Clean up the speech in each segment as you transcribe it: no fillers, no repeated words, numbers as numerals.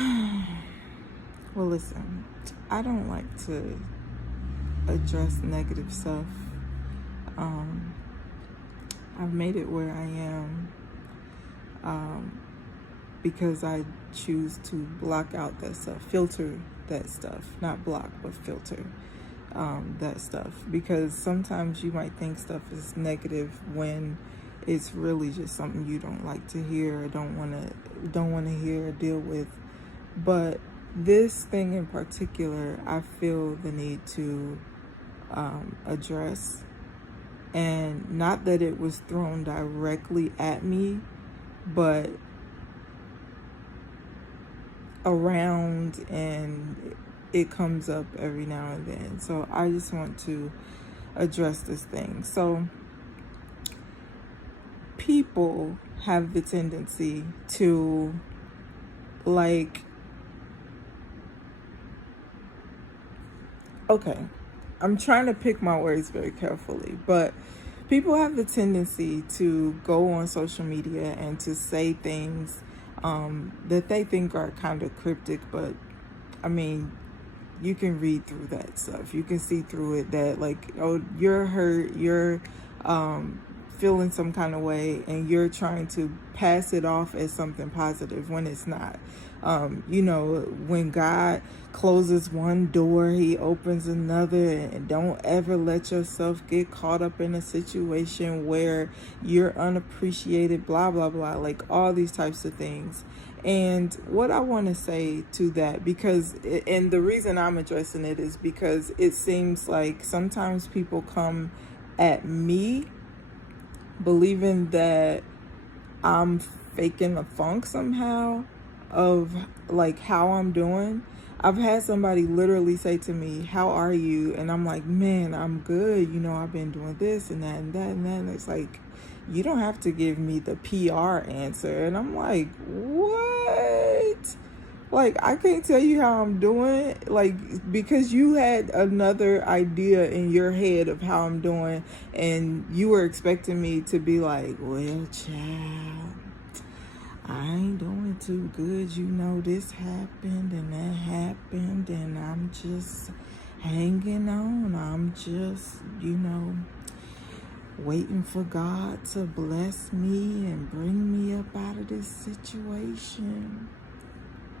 Well, listen, I don't like to address negative stuff. Um, I've made it where I am because I choose to block out that stuff, filter that stuff, not block, but filter that stuff. Because sometimes you might think stuff is negative when it's really just something you don't like to hear or don't want to hear or deal with. But this thing in particular, I feel the need to address. And not that it was thrown directly at me, but around, and it comes up every now and then. So I just want to address this thing. So people have the tendency to, like, okay, I'm trying to pick my words very carefully, but people have the tendency to go on social media and to say things that they think are kind of cryptic, but I mean, you can read through that stuff. You can see through it that, like, oh, you're hurt, you're feeling some kind of way, and you're trying to pass it off as something positive when it's not. When God closes one door, he opens another, and don't ever let yourself get caught up in a situation where you're unappreciated, blah, blah, blah, like all these types of things. And what I want to say to that, and the reason I'm addressing it is because it seems like sometimes people come at me believing that I'm faking the funk somehow of like how I'm doing. I've had somebody literally say to me, "How are you?" And I'm like, "Man, I'm good. I've been doing this and that and that and that." And it's like, you don't have to give me the PR answer. And I'm like, what? Like, I can't tell you how I'm doing, like, because you had another idea in your head of how I'm doing, and you were expecting me to be like, well, child, I ain't doing too good. This happened and that happened, and I'm just hanging on. I'm just, waiting for God to bless me and bring me up out of this situation.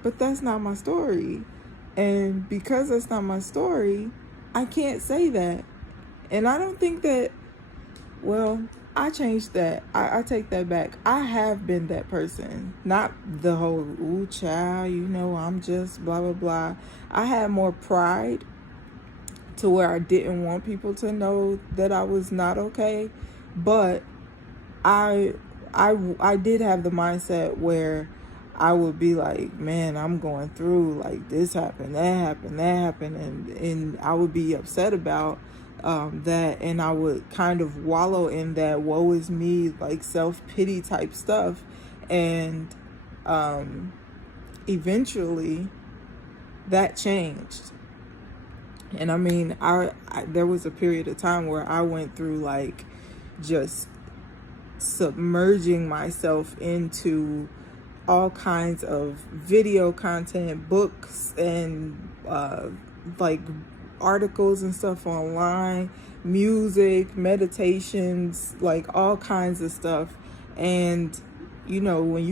But that's not my story. And because that's not my story, I can't say that. And I don't think that, well, I changed that. I take that back. I have been that person. Not the whole, ooh, child, I'm just blah, blah, blah. I had more pride to where I didn't want people to know that I was not okay. But I did have the mindset where I would be like, man, I'm going through, like, this happened, that happened, that happened. And I would be upset about that. And I would kind of wallow in that woe is me, like, self-pity type stuff. And eventually that changed. And I mean, I there was a period of time where I went through, like, just submerging myself into all kinds of video content, books, and like articles and stuff online, music, meditations, like all kinds of stuff. And when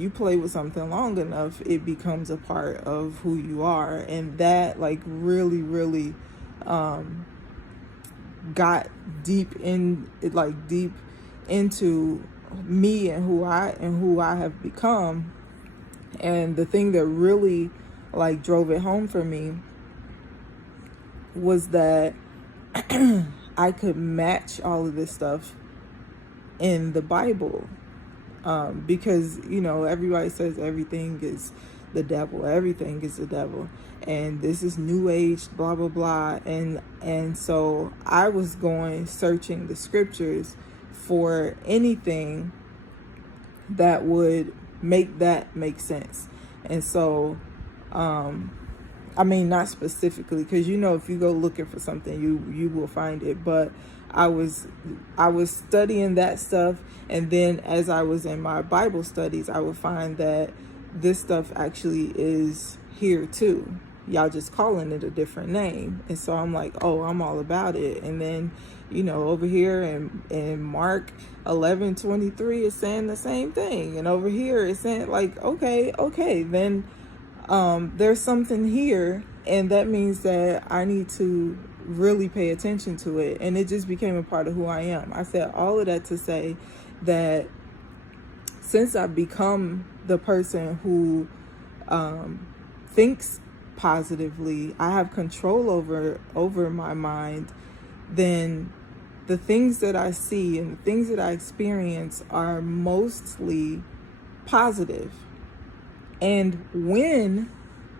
you play with something long enough, it becomes a part of who you are. And that, like, really, really got deep into me and who I have become. And the thing that really, like, drove it home for me was that I could match all of this stuff in the Bible. Because everybody says everything is the devil, everything is the devil, and this is new age, blah blah blah. And so I was searching the scriptures for anything that would make that make sense. And so I mean, not specifically, because if you go looking for something, you will find it. But I was studying that stuff, and then as I was in my Bible studies, I would find that this stuff actually is here too. Y'all just calling it a different name. And so I'm like, oh, I'm all about it. And then, over here in Mark 11:23 is saying the same thing. And over here it's saying like, okay, then there's something here. And that means that I need to really pay attention to it. And it just became a part of who I am. I said all of that to say that since I've become the person who thinks positively, I have control over my mind, then the things that I see and the things that I experience are mostly positive. And when,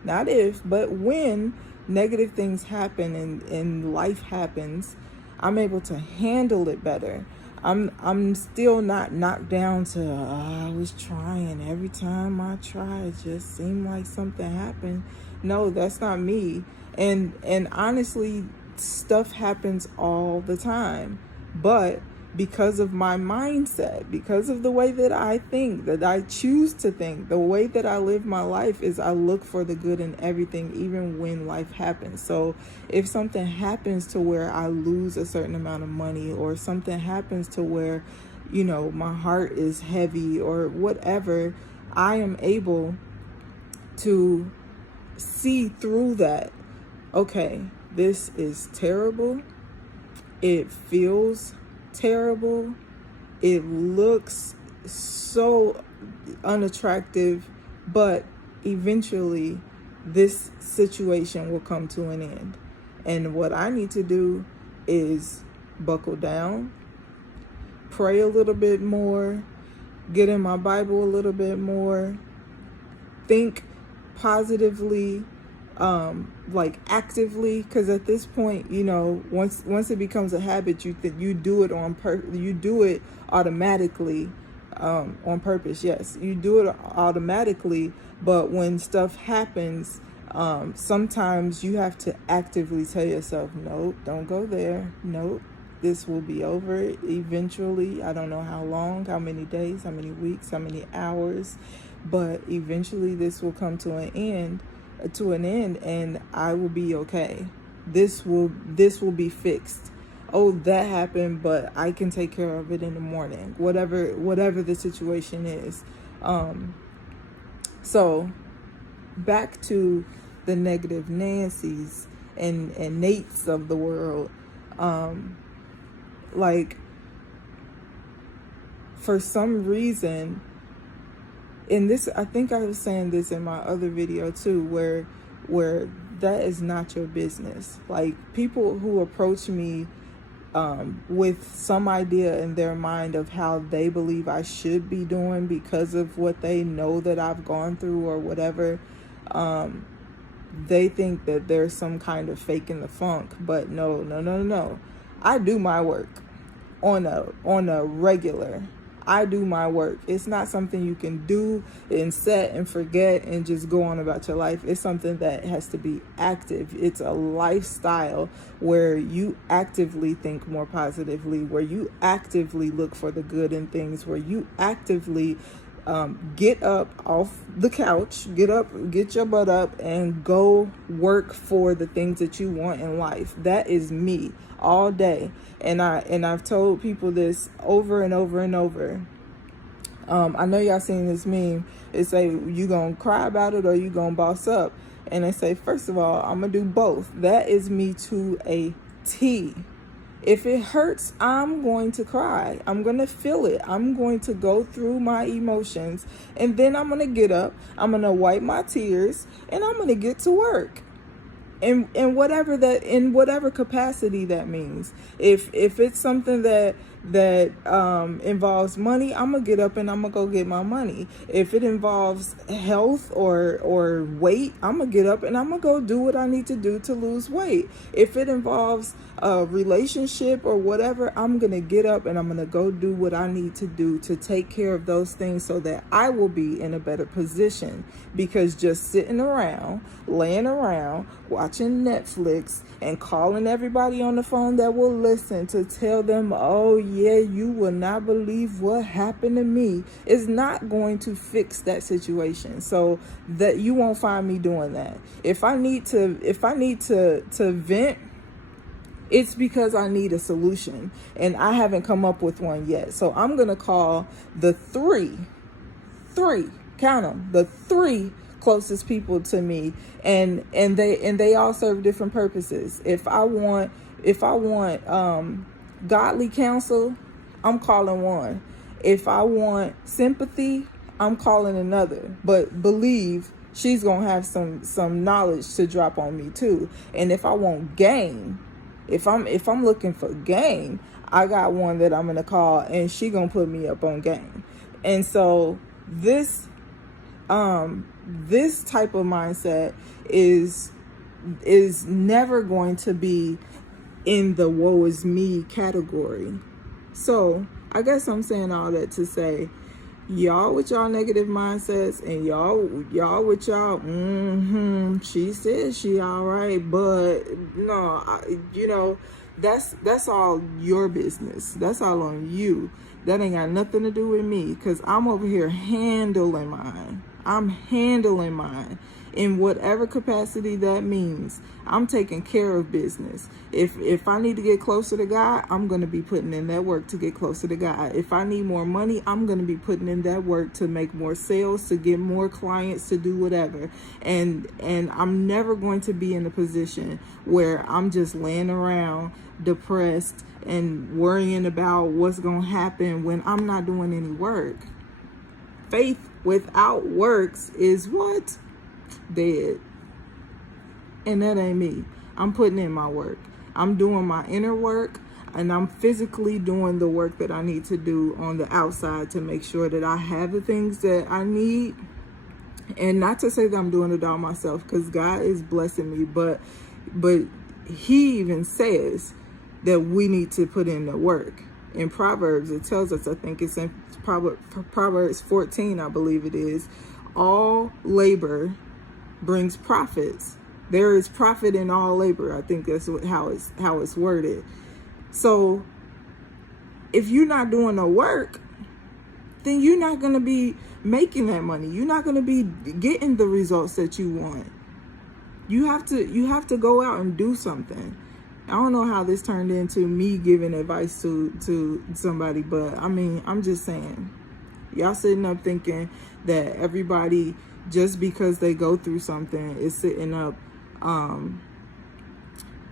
not if, but when negative things happen and life happens, I'm able to handle it better. I'm still not knocked down to I was trying. Every time I try, it just seemed like something happened. No, that's not me. And honestly, stuff happens all the time. But because of my mindset, because of the way that I think, that I choose to think, the way that I live my life is I look for the good in everything, even when life happens. So if something happens to where I lose a certain amount of money, or something happens to where, my heart is heavy or whatever, I am able to see through that. Okay, this is terrible. It feels terrible. It looks so unattractive, but eventually this situation will come to an end. And what I need to do is buckle down, pray a little bit more, get in my Bible a little bit more, think positively, like actively, because at this point, once it becomes a habit, you do it you do it automatically, on purpose. Yes, you do it automatically, but when stuff happens, sometimes you have to actively tell yourself, nope, don't go there. Nope, this will be over eventually. I don't know how long, how many days, how many weeks, how many hours, but eventually this will come to an end, and I will be okay. This will be fixed. Oh, that happened, but I can take care of it in the morning. Whatever the situation is. So back to the negative Nancys and Nates of the world. Like, for some reason, and this, I think I was saying this in my other video too, where that is not your business. Like, people who approach me with some idea in their mind of how they believe I should be doing because of what they know that I've gone through or whatever, they think that there's some kind of fake in the funk. But no. I do my work on a regular. I do my work. It's not something you can do and set and forget and just go on about your life. It's something that has to be active. It's a lifestyle where you actively think more positively, where you actively look for the good in things, where you actively get up off the couch, get your butt up and go work for the things that you want in life. That is me all day. And I've told people this over and over and over. I know y'all seen this meme. It say, you gonna cry about it or you gonna boss up? And they say, first of all, I'm gonna do both. That is me to a T. If it hurts, I'm going to cry. I'm going to feel it. I'm going to go through my emotions, and then I'm going to get up. I'm going to wipe my tears, and I'm going to get to work. In whatever capacity that means. If it's something that involves money, I'm gonna get up and I'm gonna go get my money. If it involves health or weight, I'm gonna get up and I'm gonna go do what I need to do to lose weight. If it involves a relationship or whatever, I'm gonna get up and I'm gonna go do what I need to do to take care of those things so that I will be in a better position. Because just sitting around, laying around, watching Netflix and calling everybody on the phone that will listen to tell them, oh yeah, you will not believe what happened to me, is not going to fix that situation. So that you won't find me doing that. If I need to vent, it's because I need a solution and I haven't come up with one yet. So I'm going to call the three, count them, the three closest people to me, and they all serve different purposes. If I want godly counsel, I'm calling one. If I want sympathy, I'm calling another. But believe she's gonna have some knowledge to drop on me too. And if I want game, if I'm looking for game, I got one that I'm gonna call, and she gonna put me up on game. And so this type of mindset is never going to be in the woe is me category. So I guess I'm saying all that to say, y'all with y'all negative mindsets, and y'all with y'all, she said she all right, but no, that's all your business. That's all on you. That ain't got nothing to do with me, because I'm over here handling mine. I'm handling mine in whatever capacity that means. I'm taking care of business. If I need to get closer to God, I'm going to be putting in that work to get closer to God. If I need more money, I'm going to be putting in that work to make more sales, to get more clients, to do whatever. And I'm never going to be in a position where I'm just laying around depressed and worrying about what's going to happen when I'm not doing any work. Faith without works is what? Dead. And that ain't me. I'm putting in my work. I'm doing my inner work, and I'm physically doing the work that I need to do on the outside to make sure that I have the things that I need. And not to say that I'm doing it all myself, because God is blessing me, but he even says that we need to put in the work. In Proverbs, it tells us, I think it's in Proverbs 14, I believe it is, all labor brings profits. There is profit in all labor. I think that's how it's worded. So if you're not doing the work, then you're not going to be making that money. You're not going to be getting the results that you want. You have to go out and do something. I don't know how this turned into me giving advice to somebody, but I mean, I'm just saying, y'all sitting up thinking that everybody, just because they go through something, is sitting up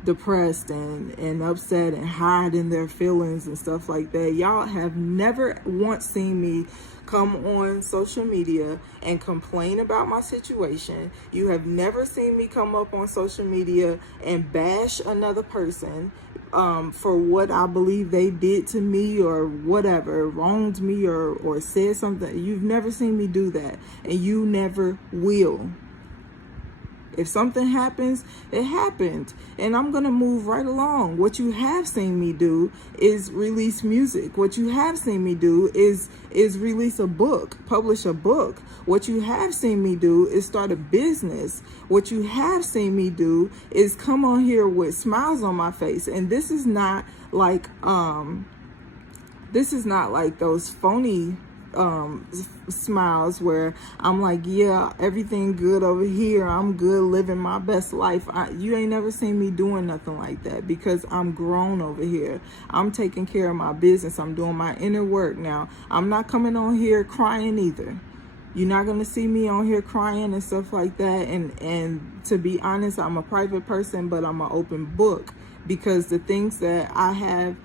depressed and upset and hiding their feelings and stuff like that. Y'all have never once seen me come on social media and complain about my situation. You have never seen me come up on social media and bash another person for what I believe they did to me or whatever, wronged me or said something. You've never seen me do that, and you never will. If something happens, it happened, and I'm going to move right along. What you have seen me do is release music. What you have seen me do is release a book, publish a book. What you have seen me do is start a business. What you have seen me do is come on here with smiles on my face. And this is not like those phony smiles where I'm like, yeah, everything good over here, I'm good, living my best life. You ain't never seen me doing nothing like that, because I'm grown over here. I'm taking care of my business. I'm doing my inner work now. I'm not coming on here crying either. You're not going to see me on here crying and stuff like that. And to be honest, I'm a private person, but I'm an open book, because the things that I have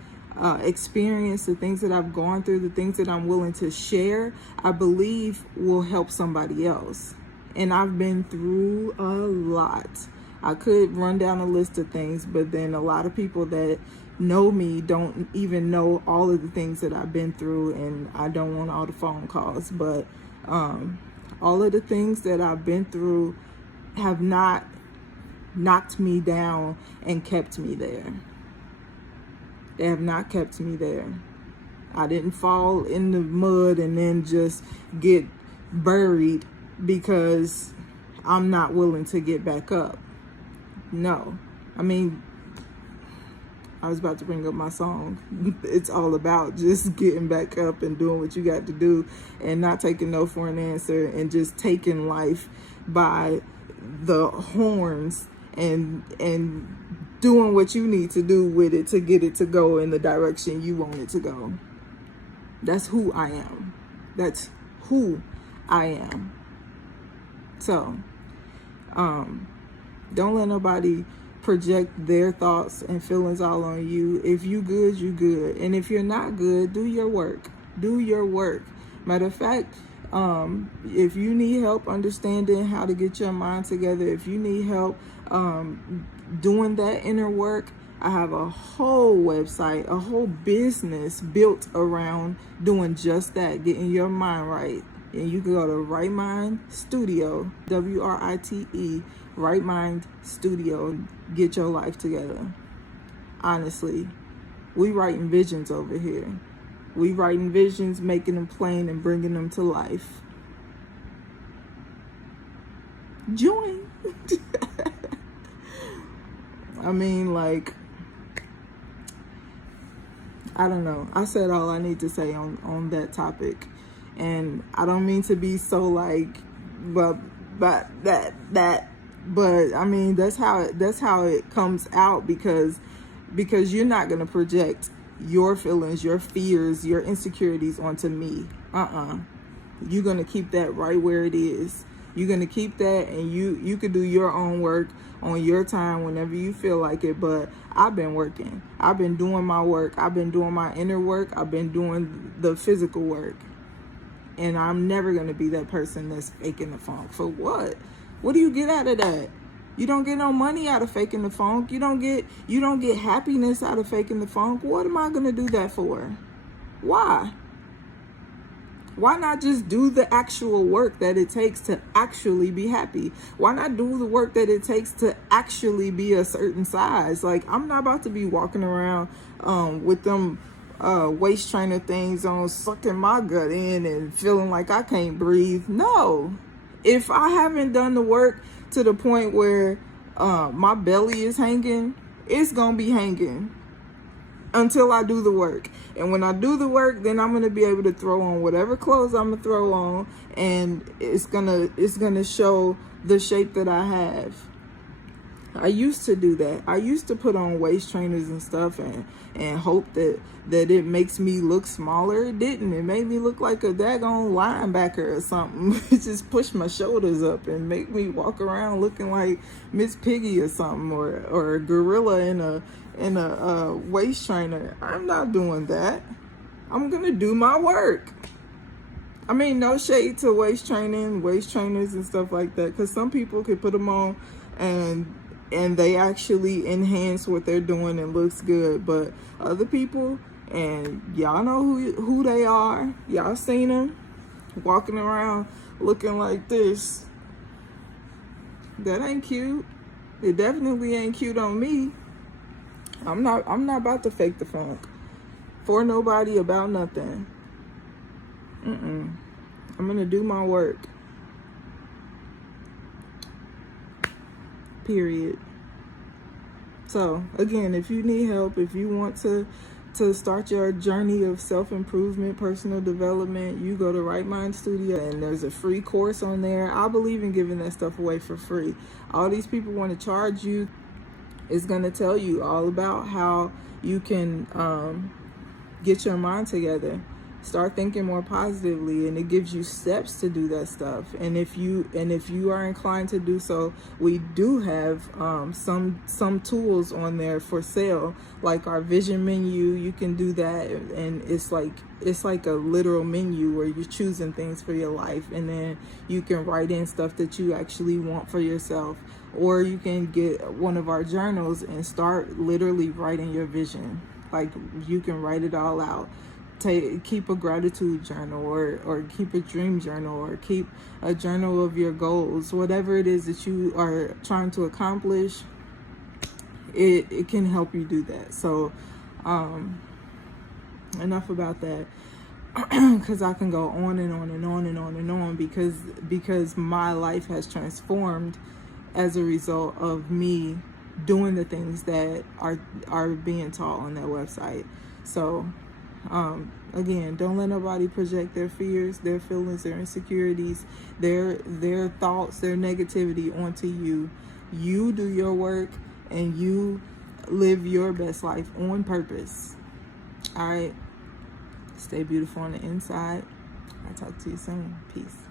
experience, the things that I've gone through, the things that I'm willing to share, I believe will help somebody else. And I've been through a lot. I could run down a list of things, but then a lot of people that know me don't even know all of the things that I've been through, and I don't want all the phone calls, but all of the things that I've been through have not knocked me down and kept me there. They have not kept me there. I didn't fall in the mud and then just get buried because I'm not willing to get back up. No. I mean, I was about to bring up my song. It's all about just getting back up and doing what you got to do and not taking no for an answer and just taking life by the horns and doing what you need to do with it to get it to go in the direction you want it to go. That's who I am. That's who I am. So, don't let nobody project their thoughts and feelings all on you. If you good, you good. And if you're not good, do your work. Do your work. Matter of fact, if you need help understanding how to get your mind together, if you need help doing that inner work, I have a whole website, a whole business built around doing just that, getting your mind right. And you can go to Right Mind Studio, WRITE, Right Mind Studio, get your life together. Honestly, we writing visions over here. We writing visions, making them plain and bringing them to life. Join. I mean, like, I don't know. I said all I need to say on that topic. And I don't mean to be so like, but I mean, that's how it comes out because you're not going to project your feelings, your fears, your insecurities onto me. You're going to keep that right where it is. You're going to keep that, and you could do your own work on your time whenever you feel like it. But I've been working. I've been doing my work. I've been doing my inner work. I've been doing the physical work. And I'm never going to be that person that's faking the funk. For what? What do you get out of that? You don't get no money out of faking the funk. You don't get happiness out of faking the funk. What am I going to do that for? Why? Why not just do the actual work that it takes to actually be happy? Why not do the work that it takes to actually be a certain size? Like, I'm not about to be walking around with them waist trainer things on, sucking my gut in and feeling like I can't breathe. No. If I haven't done the work to the point where my belly is hanging, it's gonna be hanging until I do the work. And when I do the work, then I'm gonna be able to throw on whatever clothes I'm gonna throw on, and it's gonna show the shape that I have. I used to do that. I used to put on waist trainers and stuff and hope that it makes me look smaller. It didn't. It made me look like a daggone linebacker or something. It just pushed my shoulders up and make me walk around looking like Miss Piggy or something, or a gorilla in a waist trainer. I'm not doing that. I'm gonna do my work. I mean, no shade to waist trainers and stuff like that, because some people could put them on and they actually enhance what they're doing and looks good. But other people, and y'all know who they are. Y'all seen them walking around looking like this. That ain't cute. It definitely ain't cute on me. I'm not about to fake the funk for nobody about nothing. I'm gonna do my work. Period. So again, if you need help, if you want to start your journey of self-improvement, personal development, you go to Right Mind Studio, and there's a free course on there. I believe in giving that stuff away for free. All these people want to charge you. It's going to tell you all about how you can get your mind together. Start thinking more positively, and it gives you steps to do that stuff. And if you are inclined to do so, we do have some tools on there for sale, like our vision menu. You can do that, and it's like a literal menu where you're choosing things for your life, and then you can write in stuff that you actually want for yourself. Or you can get one of our journals and start literally writing your vision. Like, you can write it all out. Keep a gratitude journal, or keep a dream journal, or keep a journal of your goals. Whatever it is that you are trying to accomplish, it can help you do that. So enough about that, because I can go on and on and on and on and on, because my life has transformed as a result of me doing the things that are being taught on that website. So again, don't let nobody project their fears, their feelings, their insecurities, their thoughts, their negativity onto you. You do your work and you live your best life on purpose. All right. Stay beautiful on the inside. I'll talk to you soon. Peace.